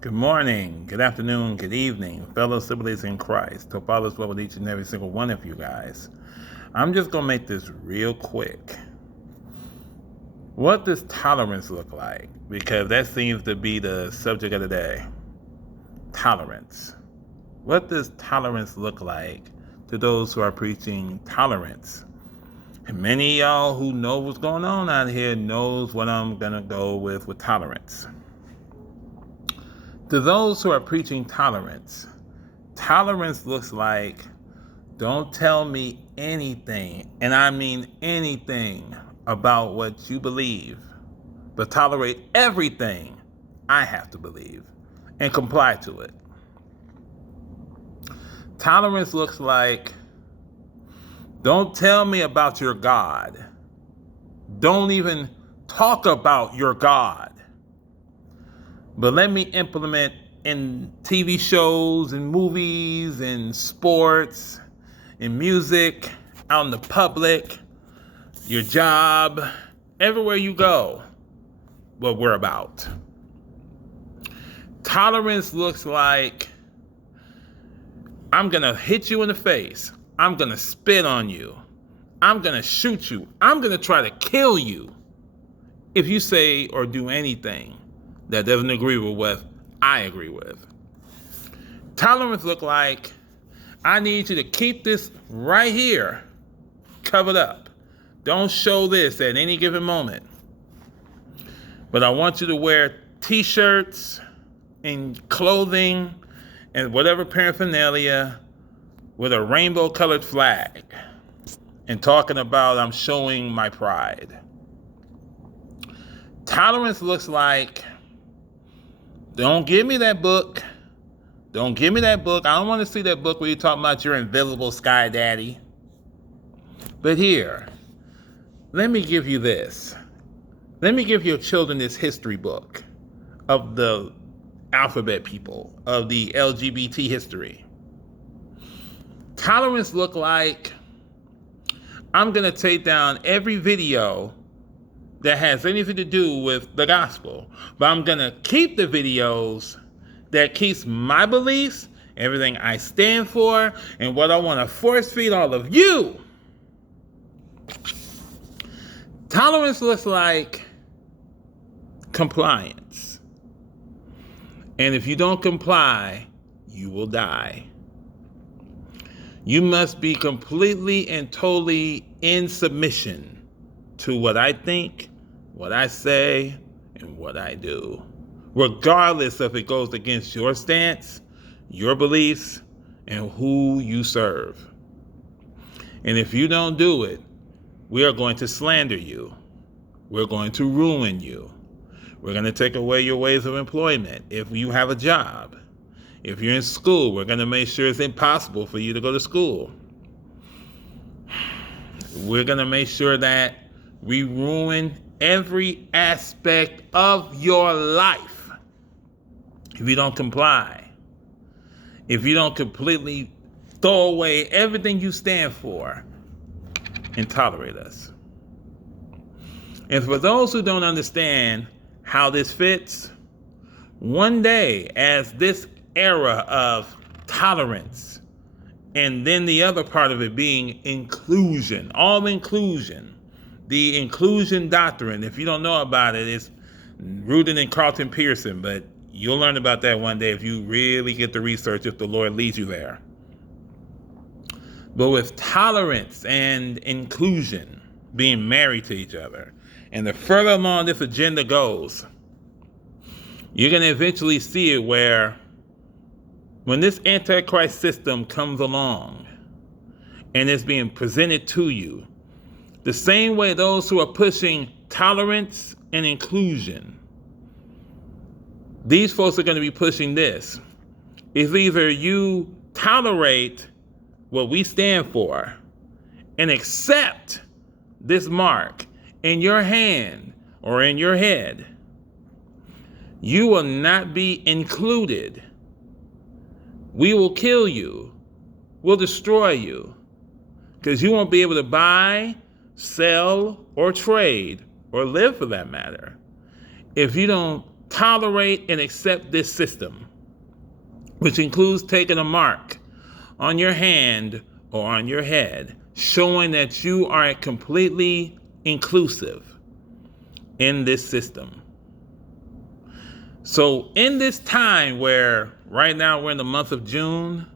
Good morning, good afternoon, good evening, fellow siblings in Christ. Hope all is well with each and every single one of you guys. I'm just going to make this real quick. What does tolerance look like? Because that seems to be the subject of the day. Tolerance. What does tolerance look like to those who are preaching tolerance? And many of y'all who know what's going on out here knows what I'm going to go with tolerance. To those who are preaching tolerance, tolerance looks like don't tell me anything, and I mean anything about what you believe, but tolerate everything I have to believe and comply to it. Tolerance looks like don't tell me about your God. Don't even talk about your God. But let me implement in TV shows and movies and sports and music, out in the public, your job, everywhere you go, what we're about. Tolerance looks like I'm going to hit you in the face. I'm going to spit on you. I'm going to shoot you. I'm going to try to kill you if you say or do anything that doesn't agree with what I agree with. Tolerance look like I need you to keep this right here covered up. Don't show this at any given moment. But I want you to wear t-shirts and clothing and whatever paraphernalia with a rainbow colored flag and talking about I'm showing my pride. Tolerance looks like don't give me that book. Don't give me that book. I don't want to see that book where you're talking about your invisible sky daddy. But here, let me give you this. Let me give your children this history book of the alphabet people, of the LGBT history. Tolerance look like I'm going to take down every video that has anything to do with the gospel. But I'm going to keep the videos that keeps my beliefs, everything I stand for, and what I want to force feed all of you. Tolerance looks like compliance. And if you don't comply, you will die. You must be completely and totally in submission to what I think, what I say, and what I do, regardless if it goes against your stance, your beliefs, and who you serve. And if you don't do it, we are going to slander you. We're going to ruin you. We're going to take away your ways of employment if you have a job. If you're in school, we're going to make sure it's impossible for you to go to school. We're going to make sure that we ruin every aspect of your life if you don't comply. If you don't completely throw away everything you stand for and tolerate us. And for those who don't understand how this fits, one day as this era of tolerance and then the other part of it being inclusion, all inclusion, the inclusion doctrine, if you don't know about it, it's rooted in Carlton Pearson, but you'll learn about that one day if you really get the research, if the Lord leads you there. But with tolerance and inclusion being married to each other, and the further along this agenda goes, you're going to eventually see it where when this Antichrist system comes along and it's being presented to you, the same way those who are pushing tolerance and inclusion, these folks are going to be pushing this. It's either you tolerate what we stand for and accept this mark in your hand or in your head, you will not be included. We will kill you. We'll destroy you. Because you won't be able to buy, sell, or trade, or live for that matter, if you don't tolerate and accept this system, which includes taking a mark on your hand or on your head, showing that you are completely inclusive in this system. So in this time where right now we're in the month of June,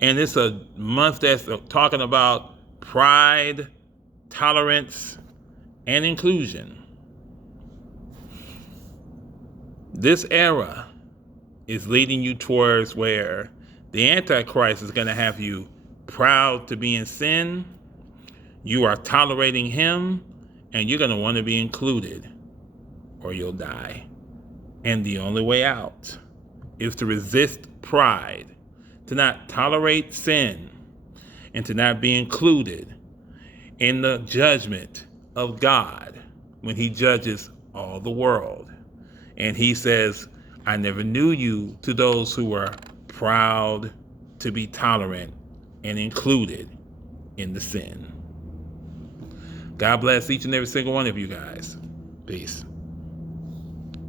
and it's a month that's talking about pride, tolerance, and inclusion, this era is leading you towards where the Antichrist is going to have you proud to be in sin, you are tolerating him, and you're going to want to be included or you'll die. And the only way out is to resist pride, to not tolerate sin, and to not be included in the judgment of God when he judges all the world. And he says, I never knew you, to those who are proud to be tolerant and included in the sin. God bless each and every single one of you guys. Peace.